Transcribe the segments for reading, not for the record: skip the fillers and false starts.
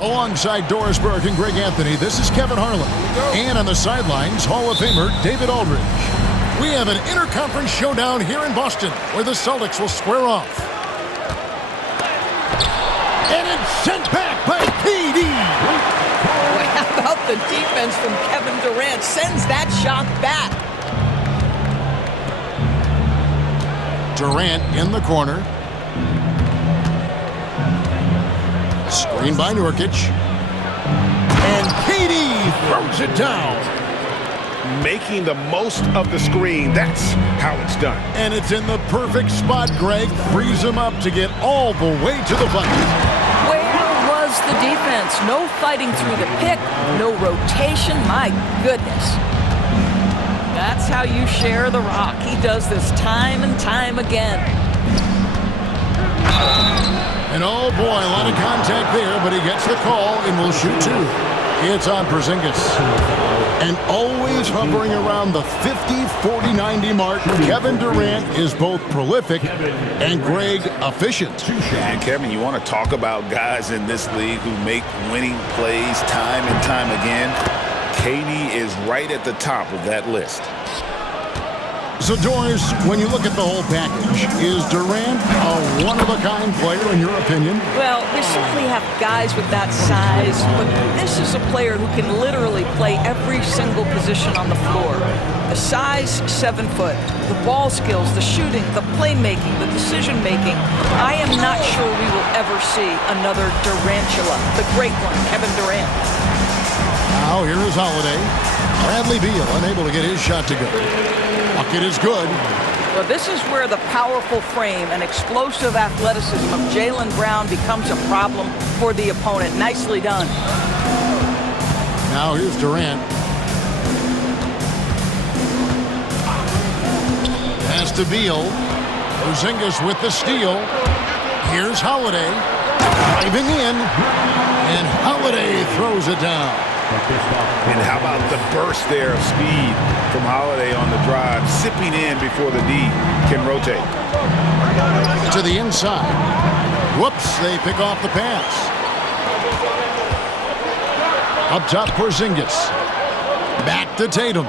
Alongside Doris Burke and Greg Anthony, this is Kevin Harlan. And on the sidelines, Hall of Famer David Aldridge. We have an interconference showdown here in Boston where the Celtics will square off. And it's sent back by KD. How about the defense from Kevin Durant? Sends that shot back. Durant in the corner. Screen by Nurkic. And KD throws it down. Making the most of the screen. That's how it's done. And it's in the perfect spot, Greg. Frees him up to get all the way to the bucket. Where was the defense? No fighting through the pick. No rotation. My goodness. That's how you share the rock. He does this time and time again. And oh boy, a lot of contact there, but he gets the call and will shoot two. It's on Porzingis. And always hovering around the 50, 40, 90 mark, Kevin Durant is both prolific and, Greg, efficient. And Kevin, you want to talk about guys in this league who make winning plays time and time again? KD is right at the top of that list. So, Doris, when you look at the whole package, is Durant a one-of-a-kind player in your opinion? Well, we certainly have guys with that size, but this is a player who can literally play every single position on the floor. The size, 7 foot. The ball skills, the shooting, the playmaking, the decision-making. I am not sure we will ever see another Durantula, the great one, Kevin Durant. Now, here is Holiday. Bradley Beal unable to get his shot to go. Bucket is good. Well, this is where the powerful frame and explosive athleticism of Jaylen Brown becomes a problem for the opponent. Nicely done. Now here's Durant. Pass to Beal. Porzingis with the steal. Here's Holiday. Driving in. And Holiday throws it down. And how about the burst there of speed from Holiday on the drive, zipping in before the D can rotate. To the inside. Whoops, they pick off the pass. Up top, Porzingis. Back to Tatum.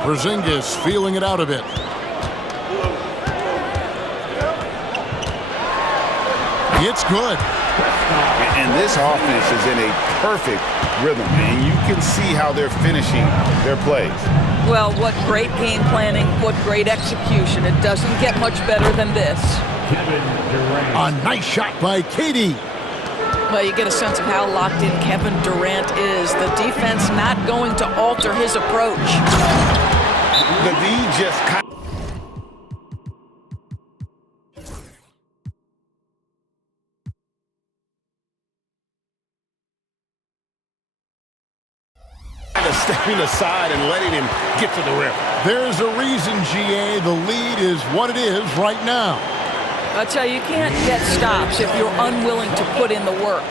Porzingis feeling it out a bit. It's good. And this offense is in a perfect rhythm, and you can see how they're finishing their plays. Well, what great game planning, what great execution. It doesn't get much better than this. A nice shot by KD. Well, you get a sense of how locked in Kevin Durant is. The defense not going to alter his approach. The D just kind of stepping aside and letting him get to the rim. There's a reason, GA, the lead is what it is right now. I tell you, you can't get stops if you're unwilling to put in the work.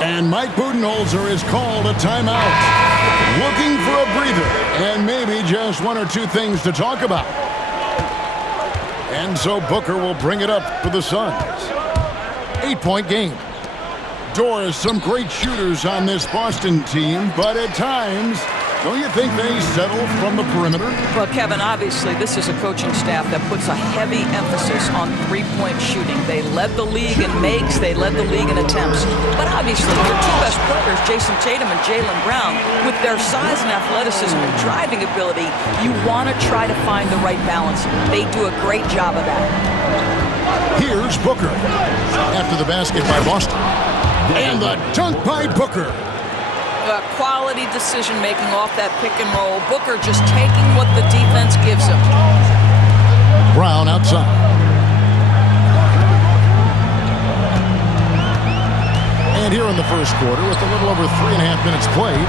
And Mike Budenholzer is called a timeout. Looking for a breather and maybe just one or two things to talk about. And so Booker will bring it up for the Suns. 8-point game. Doris, some great shooters on this Boston team, but at times, don't you think they settle from the perimeter? Well, Kevin, obviously, this is a coaching staff that puts a heavy emphasis on three-point shooting. They led the league in makes, they led the league in attempts. But obviously, your two best players, Jason Tatum and Jaylen Brown, with their size and athleticism and driving ability, you want to try to find the right balance. They do a great job of that. Here's Booker. After the basket by Boston. And the dunk by Booker. Quality decision-making off that pick and roll. Booker just taking what the defense gives him. Brown outside. And here in the first quarter, with a little over 3.5 minutes played,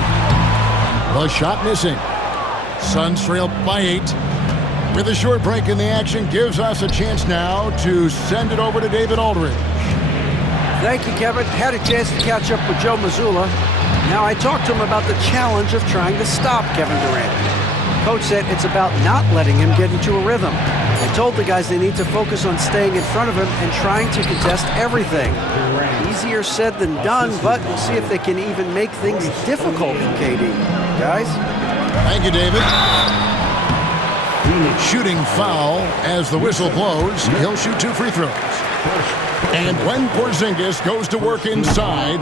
the shot missing. Suns trail by 8. With a short break in the action, gives us a chance now to send it over to David Aldridge. Thank you, Kevin. Had a chance to catch up with Joe Mazzulla. Now, I talked to him about the challenge of trying to stop Kevin Durant. Coach said it's about not letting him get into a rhythm. I told the guys they need to focus on staying in front of him and trying to contest everything. Easier said than done, but we'll see if they can even make things difficult for KD. Guys? Thank you, David. Shooting foul as the whistle blows. He'll shoot 2 free throws. And when Porzingis goes to work inside,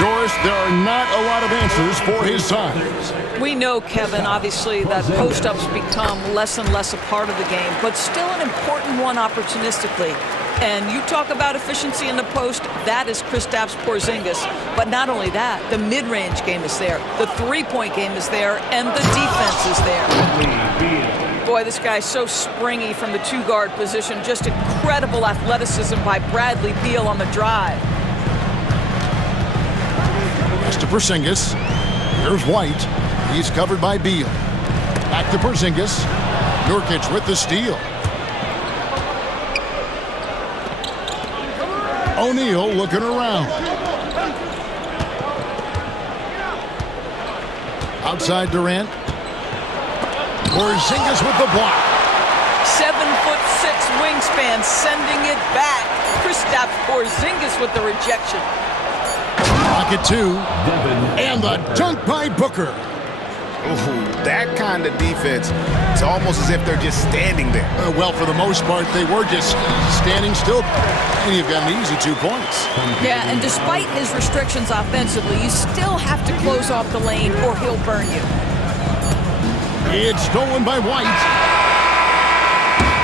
Doris, there are not a lot of answers for his side. We know, Kevin, obviously, that post-ups become less and less a part of the game, but still an important one opportunistically. And you talk about efficiency in the post, that is Kristaps Porzingis. But not only that, the mid-range game is there, the three-point game is there, and the defense is there. Boy, this guy's so springy from the 2-guard position. Just incredible athleticism by Bradley Beal on the drive. Pass to Porzingis. Here's White. He's covered by Beal. Back to Porzingis. Nurkic with the steal. O'Neal looking around. Outside Durant. Porzingis with the block. 7'6" wingspan, sending it back. Kristaps Porzingis with the rejection. Pocket 2. And the dunk by Booker. Ooh, that kind of defense, it's almost as if they're just standing there. Well, for the most part, they were just standing still. And you've got an easy 2 points. Yeah, and despite his restrictions offensively, you still have to close off the lane or he'll burn you. It's stolen by White.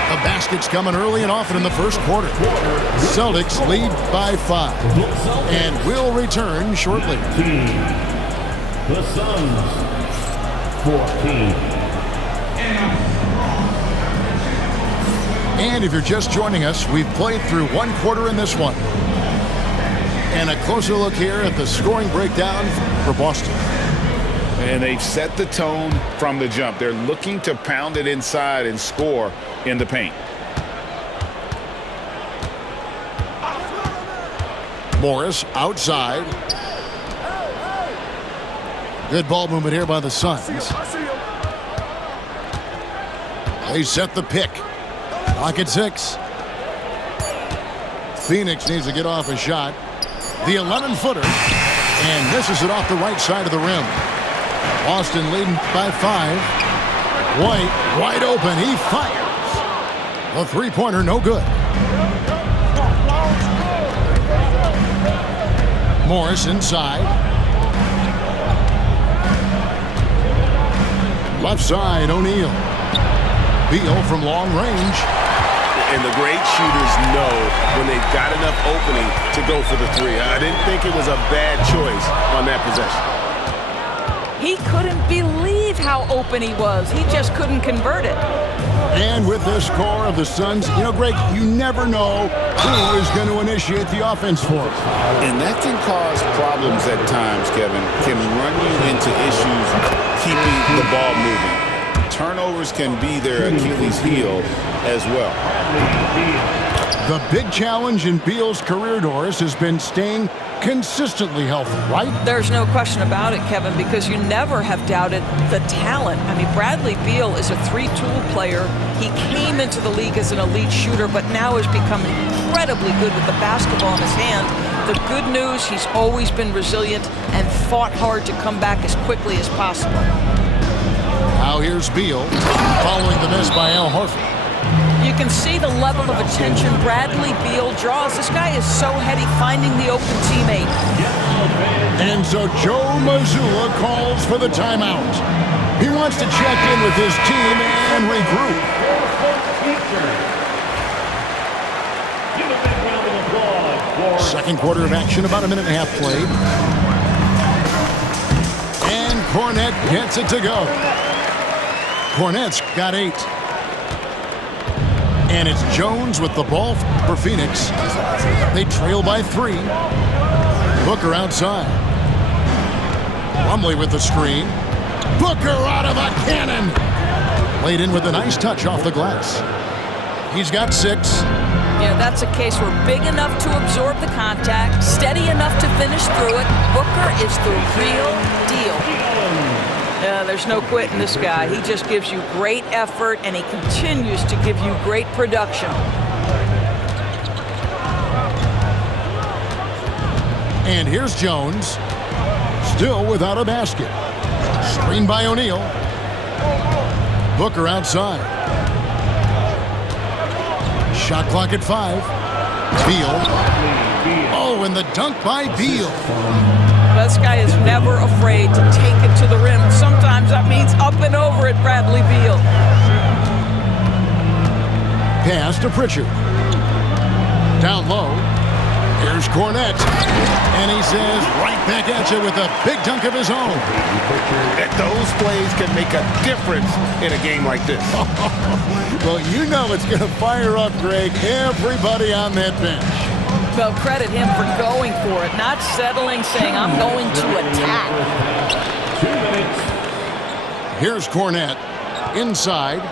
The basket's coming early and often in the first quarter. Celtics lead by 5 and will return shortly. The Suns, 14. And if you're just joining us, we've played through 1 quarter in this one. And a closer look here at the scoring breakdown for Boston. And they've set the tone from the jump. They're looking to pound it inside and score in the paint. Morris outside. Good ball movement here by the Suns. They set the pick. Clock at 6. Phoenix needs to get off a shot. The 11-footer. And misses it off the right side of the rim. Boston leading by 5. White wide open. He fires. The three-pointer no good. Morris inside. Left side, O'Neal. Beal from long range. And the great shooters know when they've got enough opening to go for the 3. I didn't think it was a bad choice on that possession. He couldn't believe how open he was. He just couldn't convert it. And with this score of the Suns, you know, Greg, you never know who is going to initiate the offense for it. And that can cause problems at times, Kevin. Can run you into issues keeping the ball moving. Turnovers can be their Achilles heel as well. The big challenge in Beal's career, Doris, has been staying consistently healthy, right? There's no question about it, Kevin, because you never have doubted the talent. I mean, Bradley Beal is a 3-tool player. He came into the league as an elite shooter, but now has become incredibly good with the basketball in his hand. The good news, he's always been resilient and fought hard to come back as quickly as possible. Now here's Beal, following the miss by Al Horford. You can see the level of attention Bradley Beal draws. This guy is so heady finding the open teammate. And so Joe Mazzulla calls for the timeout. He wants to check in with his team and regroup. Second quarter of action, about a minute and a half played. And Kornet gets it to go. Kornet's got 8. And it's Jones with the ball for Phoenix. They trail by 3. Booker outside. Plumlee with the screen. Booker out of a cannon. Laid in with a nice touch off the glass. He's got 6. Yeah, that's a case where big enough to absorb the contact, steady enough to finish through it. Booker is the real deal. There's no quitting this guy. He just gives you great effort, and he continues to give you great production. And here's Jones, still without a basket. Screen by O'Neal. Booker outside. Shot clock at 5. Beal. Oh, and the dunk by Beal. This guy is never afraid to take it to the rim. Sometimes that means up and over at Bradley Beal. Pass to Pritchard. Down low. Here's Cornette. And he says, right back at you with a big dunk of his own. And those plays can make a difference in a game like this. Well, you know it's going to fire up, Greg, everybody on that bench. Well, credit him for going for it, not settling, saying, I'm going to attack. 2 minutes. Here's Cornette inside.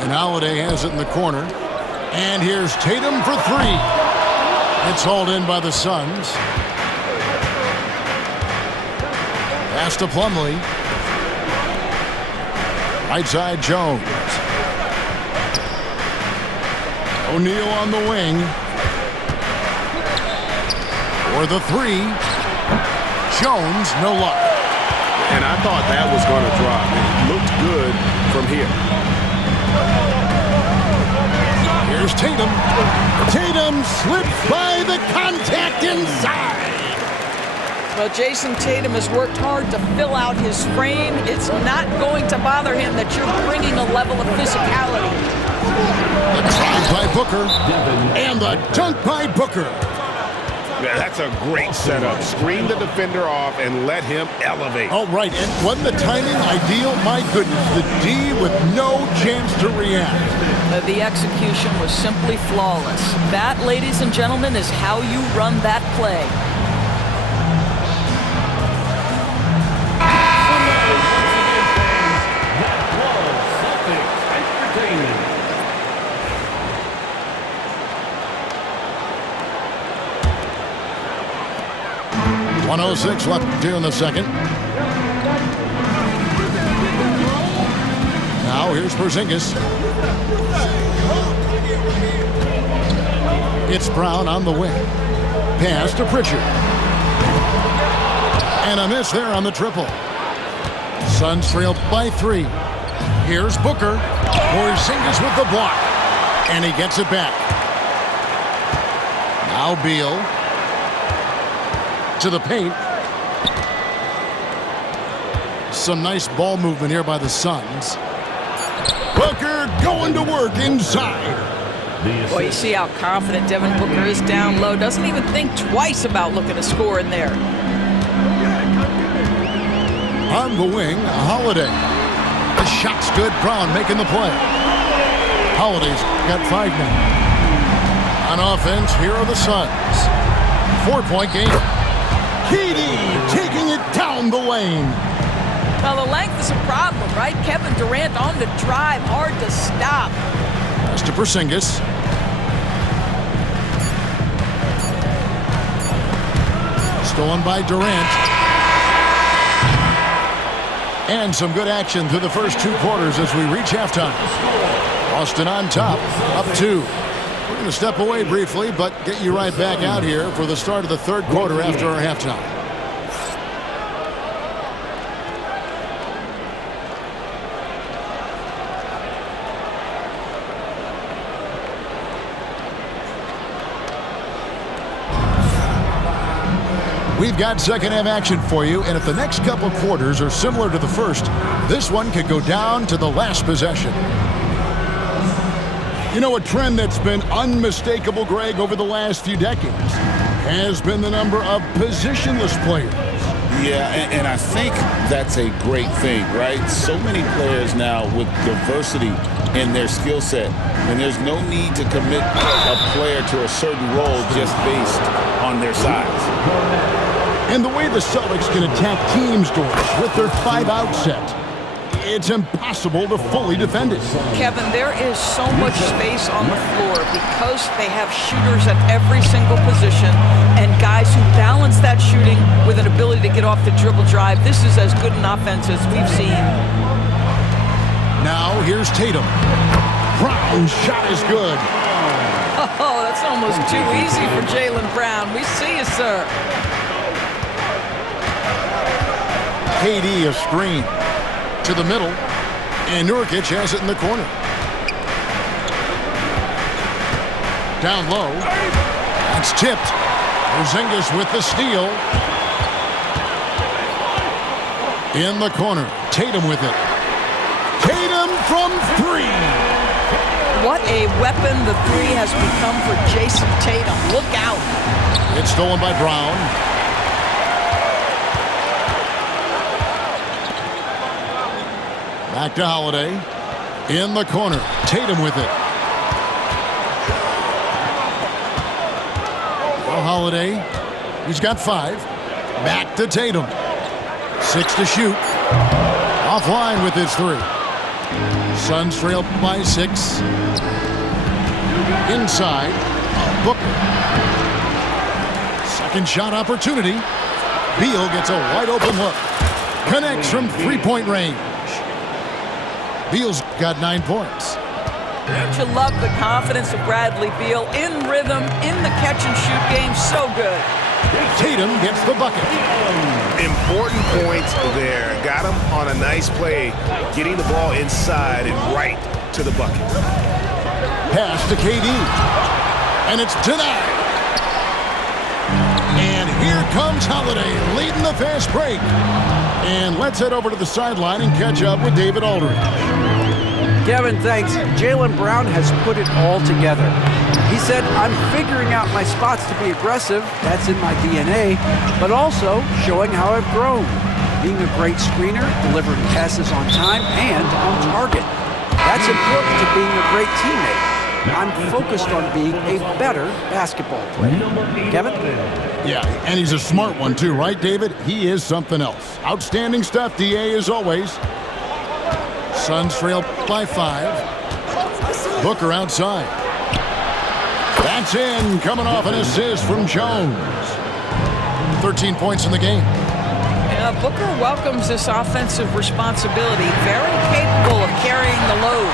And Holiday has it in the corner. And here's Tatum for 3. It's hauled in by the Suns. Pass to Plumlee. Right side, Jones. O'Neal on the wing. For the 3. Jones, no luck. And I thought that was going to drop. It looked good from here. Here's Tatum. Tatum slips by the contact inside. Well, Jason Tatum has worked hard to fill out his frame. It's not going to bother him that you're bringing a level of physicality. The drive by Booker. And the dunk by Booker. Yeah, that's a great setup. Screen the defender off and let him elevate. Oh, right. And wasn't the timing ideal? My goodness. The D with no chance to react. The execution was simply flawless. That, ladies and gentlemen, is how you run that play. Entertainment. 1:06 left here in the second. Now here's Porzingis. It's Brown on the wing. Pass to Pritchard. And a miss there on the triple. Suns trail by 3. Here's Booker. Porzingis with the block. And he gets it back. Now Beal. To the paint. Some nice ball movement here by the Suns. Booker going to work inside. Boy, you see how confident Devin Booker is down low. Doesn't even think twice about looking to score in there. On the wing, Holiday. The shot's good. Brown making the play. Holiday's got 5 now. On offense, here are the Suns. 4-point game. KD taking it down the lane. Well, the length is a problem, right? Kevin Durant on the drive, hard to stop. Pass to Porzingis. Stolen by Durant. And some good action through the first 2 quarters as we reach halftime. Boston on top, up 2. We're going to step away briefly, but get you right back out here for the start of the 3rd quarter after our halftime. We've got second half action for you, and if the next couple quarters are similar to the first, this one could go down to the last possession. You know, a trend that's been unmistakable, Greg, over the last few decades has been the number of positionless players. Yeah, and I think that's a great thing, right? So many players now with diversity in their skill set, and there's no need to commit a player to a certain role just based on their size. And the way the Celtics can attack teams, Doris, with their 5-out set. it's impossible to fully defend it. Kevin, there is so much space on the floor because they have shooters at every single position and guys who balance that shooting with an ability to get off the dribble drive. This is as good an offense as we've seen. Now here's Tatum. Brown's shot is good. Oh, that's almost too easy for Jaylen Brown. We see you, sir. KD a screen to the middle, and Nurkic has it in the corner. Down low. It's tipped. Porzingis with the steal. In the corner. Tatum with it. Tatum from three. What a weapon the three has become for Jason Tatum. Look out. It's stolen by Brown. Back to Holiday. In the corner. Tatum with it. Holiday. He's got 5. Back to Tatum. 6 to shoot. Offline with his 3. Suns trail by 6. Inside. Booker. Second shot opportunity. Beal gets a wide open look. Connects from three-point range. Beal's got 9 points. Don't you love the confidence of Bradley Beal? In rhythm, in the catch-and-shoot game, so good. Tatum gets the bucket. Important points there. Got him on a nice play, getting the ball inside and right to the bucket. Pass to KD. And it's denied. And here comes Holiday leading the fast break. And let's head over to the sideline and catch up with David Aldridge. Kevin, thanks. Jaylen Brown has put it all together. He said, I'm figuring out my spots to be aggressive. That's in my DNA. But also showing how I've grown. Being a great screener, delivering passes on time and on target. That's important to being a great teammate. I'm focused on being a better basketball player. Kevin? Yeah, and he's a smart one too, right, David? He is something else. Outstanding stuff, DA, as always. Suns trail by 5. Booker outside. That's in, coming off an assist from Jones. 13 points in the game. Yeah, Booker welcomes this offensive responsibility. Very capable of carrying the load.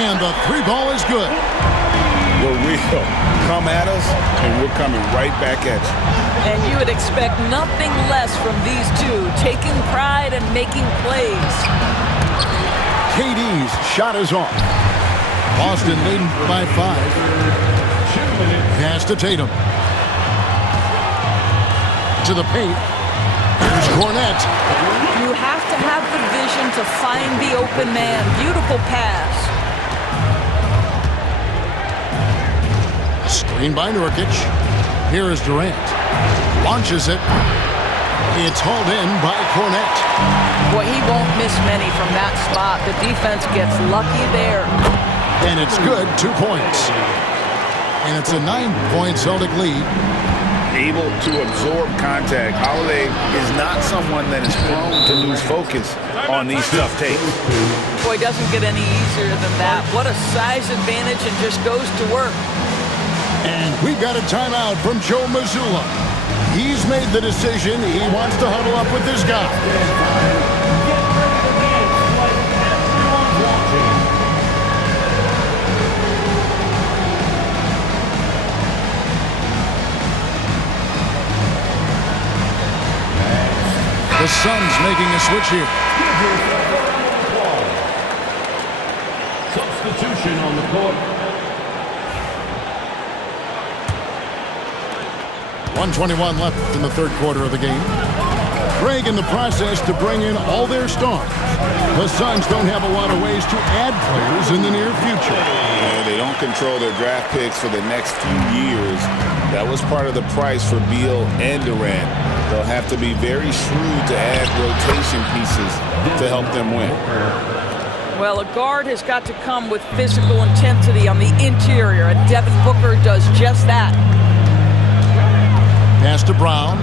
And the 3 ball is good. We're real. Come at us, and we're coming right back at you. And you would expect nothing less from these two, taking pride and making plays. KD's shot is off. Boston leading by 5. Pass to Tatum. To the paint. Here's Cornette. You have to have the vision to find the open man. Beautiful pass. Screen by Nurkic. Here is Durant. Launches it. It's hauled in by Cornette. Boy, he won't miss many from that spot. The defense gets lucky there. And it's good. 2 points. And it's a 9-point Celtic lead. Able to absorb contact. Holiday is not someone that is prone to lose focus on these tough takes. Boy, it doesn't get any easier than that. What a size advantage, and just goes to work. And we've got a timeout from Joe Mazzulla. He's made the decision. He wants to huddle up with this guy. The Suns making a switch here. Substitution on the court. 1:21 left in the third quarter of the game. Greg in the process to bring in all their stars. The Suns don't have a lot of ways to add players in the near future. Yeah, they don't control their draft picks for the next few years. That was part of the price for Beal and Durant. They'll have to be very shrewd to add rotation pieces to help them win. Well, a guard has got to come with physical intensity on the interior, and Devin Booker does just that. Pass to Brown.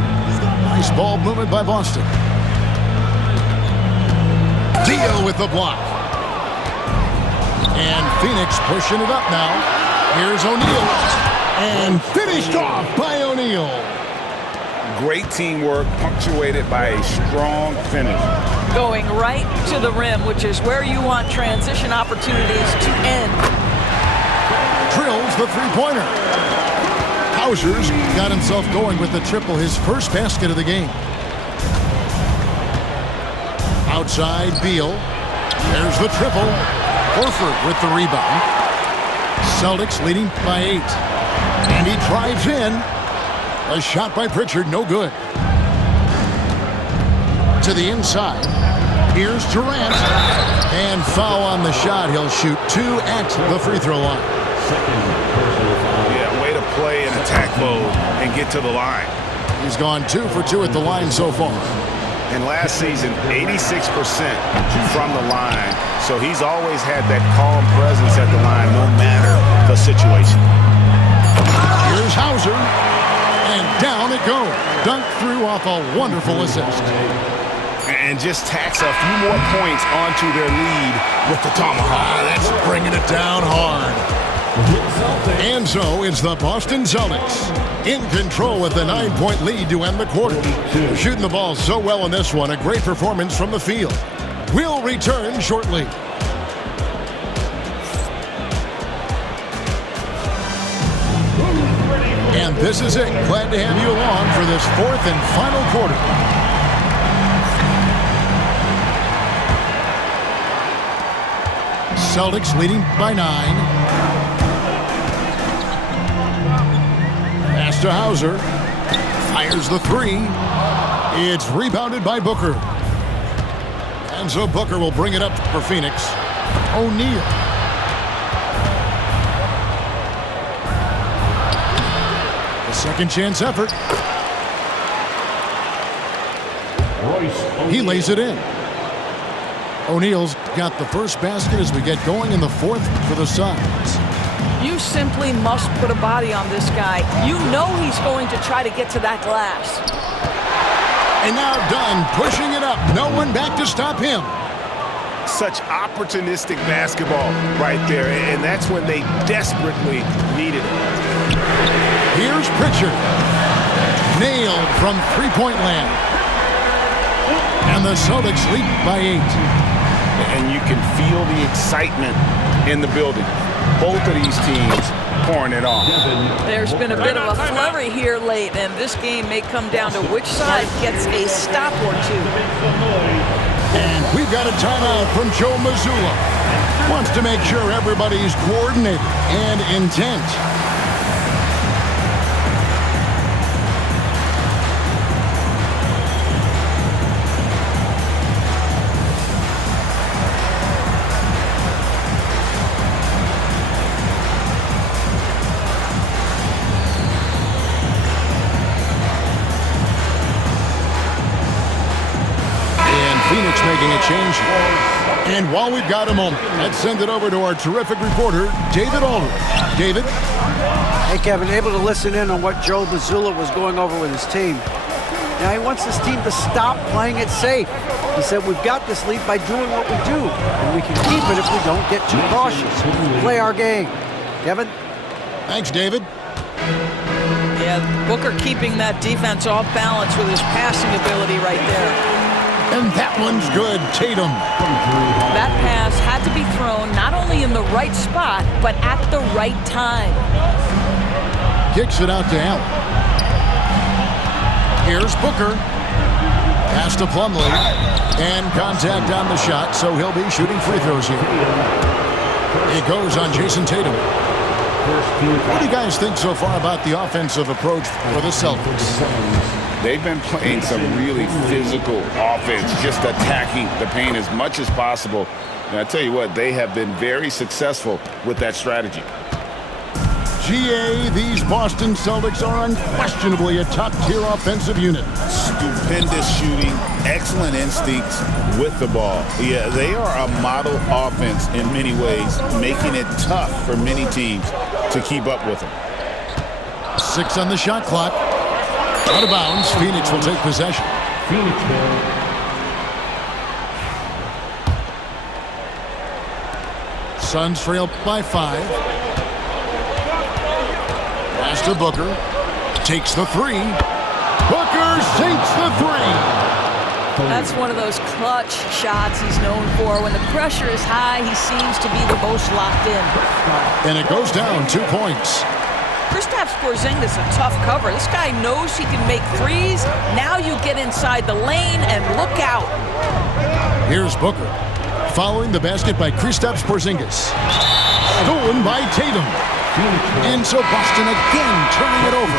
Nice ball movement by Boston. Deal with the block. And Phoenix pushing it up now. Here's O'Neal. And finished off by O'Neal. Great teamwork punctuated by a strong finish. Going right to the rim, which is where you want transition opportunities to end. Drills the three-pointer. Hauser's got himself going with the triple, his first basket of the game. Outside, Beal. There's the triple. Horford with the rebound. Celtics leading by 8. And he drives in. A shot by Pritchard, no good. To the inside. Here's Durant. And foul on the shot. He'll shoot 2 at the free throw line. Yeah, way to play in attack mode and get to the line. He's gone 2 for 2 at the line so far. And last season, 86% from the line. So he's always had that calm presence at the line no matter the situation. Here's Hauser. And down it goes. Dunked through off a wonderful assist. And just tacks a few more points onto their lead with the tomahawk. That's bringing it down hard. And so it's the Boston Celtics in control with the 9-point lead to end the quarter. Shooting the ball so well in this one. A great performance from the field. We'll return shortly. And this is it. Glad to have you along for this 4th and final quarter. Celtics leading by 9. Pass to Hauser. Fires the 3. It's rebounded by Booker. And so Booker will bring it up for Phoenix. O'Neal. The second chance effort. He lays it in. O'Neal's got the first basket as we get going in the 4th for the Suns. You simply must put a body on this guy. You know he's going to try to get to that glass. And now Dunn pushing it up. No one back to stop him. Such opportunistic basketball right there, and that's when they desperately needed it. Here's Pritchard. Nailed from three-point land. And the Celtics lead by 8. And you can feel the excitement in the building. Both of these teams pouring it on. There's been a bit of a flurry here late, and this game may come down to which side gets a stop or 2. And we've got a timeout from Joe Mazzulla. Wants to make sure everybody's coordinated and intent. Phoenix making a change. And while we've got a moment, let's send it over to our terrific reporter, David Aldridge. David? Hey, Kevin, able to listen in on what Joe Mazzulla was going over with his team. Now, he wants his team to stop playing it safe. He said, we've got this lead by doing what we do, and we can keep it if we don't get too cautious. Play our game. Kevin? Thanks, David. Yeah, Booker keeping that defense off balance with his passing ability right there. And that one's good, Tatum. That pass had to be thrown not only in the right spot, but at the right time. Kicks it out to Allen. Here's Booker. Pass to Plumlee. And contact on the shot, so he'll be shooting free throws here. It goes on Jason Tatum. What do you guys think so far about the offensive approach for the Celtics? They've been playing some really physical offense, just attacking the paint as much as possible. And I tell you what, they have been very successful with that strategy. GA, these Boston Celtics are unquestionably a top-tier offensive unit. Stupendous shooting, excellent instincts with the ball. Yeah, they are a model offense in many ways, making it tough for many teams to keep up with them. 6 on the shot clock. Out of bounds, Phoenix will take possession. Suns trail by 5. Pass to Booker. Takes the 3. Booker sinks the 3. That's one of those clutch shots he's known for. When the pressure is high, he seems to be the most locked in. And it goes down 2 points. Kristaps Porzingis, a tough cover. This guy knows he can make threes. Now you get inside the lane and look out. Here's Booker. Following the basket by Kristaps Porzingis. Stolen by Tatum. And so Boston again turning it over.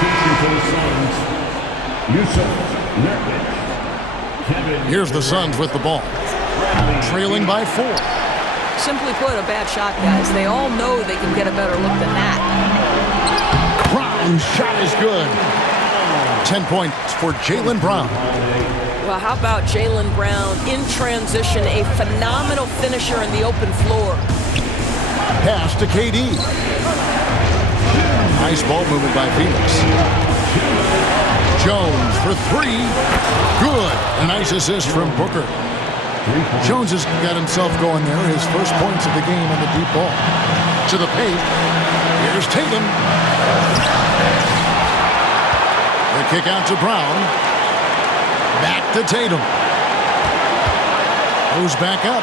Here's the Suns with the ball. Trailing by 4. Simply put, a bad shot, guys. They all know they can get a better look than that. Brown's shot is good. 10 points for Jaylen Brown. Well, how about Jaylen Brown in transition, a phenomenal finisher in the open floor. Pass to KD. Nice ball movement by Phoenix. Jones for 3. Good. A nice assist from Booker. Jones has got himself going there. His first points of the game on the deep ball. To the paint. Here's Tatum. The kick out to Brown. Back to Tatum. Goes back up.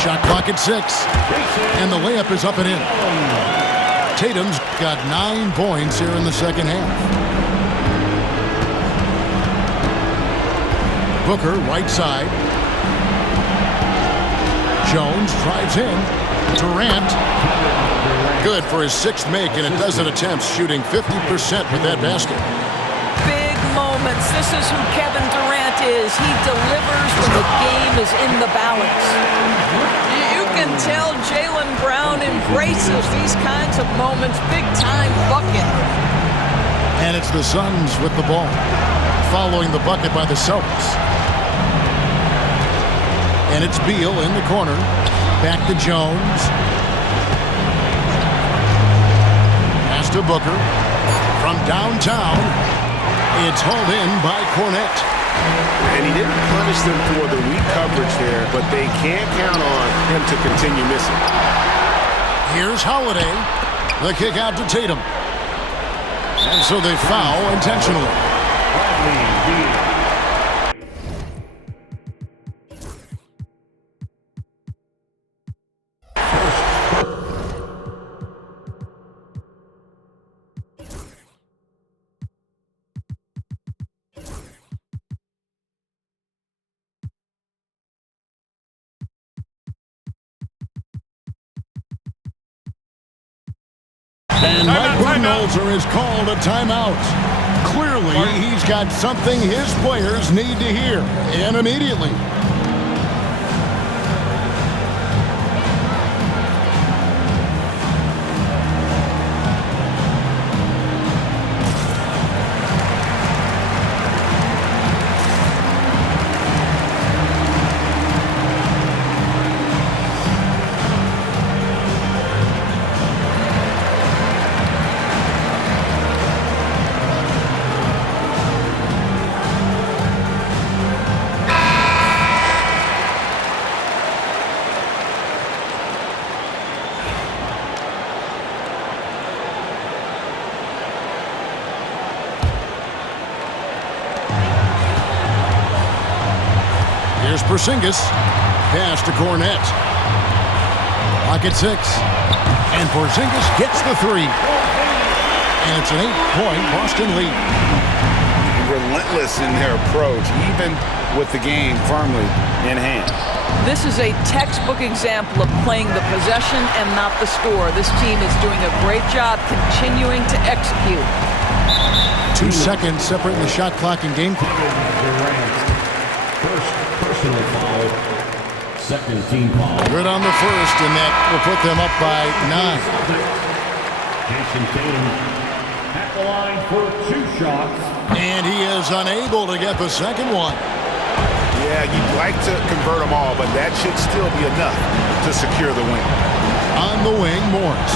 Shot clock at 6. And the layup is up and in. Tatum's got 9 points here in the second half. Booker, right side. Jones drives in. Durant. Good for his 6th make, and a dozen attempts, shooting 50% with that basket. Big moments. This is who Kevin Durant is. He delivers when the game is in the balance. You can tell Jaylen Brown embraces these kinds of moments. Big-time bucket. And it's the Suns with the ball, following the bucket by the Celtics. And it's Beal in the corner. Back to Jones. Pass to Booker. From downtown, it's hauled in by Cornette. And he didn't punish them for the weak coverage there, but they can't count on him to continue missing. Here's Holiday. The kick out to Tatum. And so they foul intentionally. And Mike Budenholzer has called a timeout. Clearly, he's got something his players need to hear, and immediately. Here's Porzingis. Pass to Cornette. Clock at 6. And Porzingis gets the 3. And it's an 8-point Boston lead. Relentless in their approach, even with the game firmly in hand. This is a textbook example of playing the possession and not the score. This team is doing a great job continuing to execute. 2 seconds separating the shot clock and game clock. First personal foul. Second team foul. Good on the first, and that will put them up by 9. Jason Tatum at the line for 2 shots. And he is unable to get the second one. Yeah, you'd like to convert them all, but that should still be enough to secure the win. On the wing, Morris.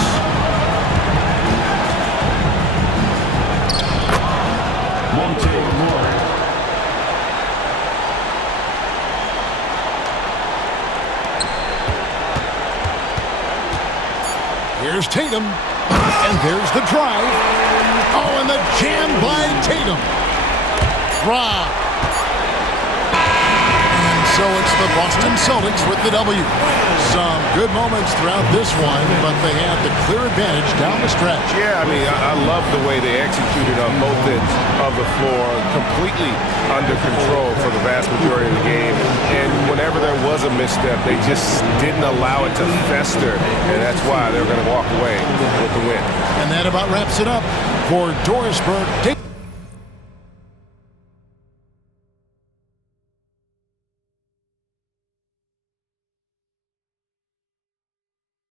Monte Morris. Tatum. And there's the drive. Oh, and the jam by Tatum. Rob. So it's the Boston Celtics with the W. Some good moments throughout this one, but they had the clear advantage down the stretch. Yeah, I mean, I love the way they executed on both ends of the floor, completely under control for the vast majority of the game. And whenever there was a misstep, they just didn't allow it to fester, and that's why they're going to walk away with the win. And that about wraps it up for Dorisburg.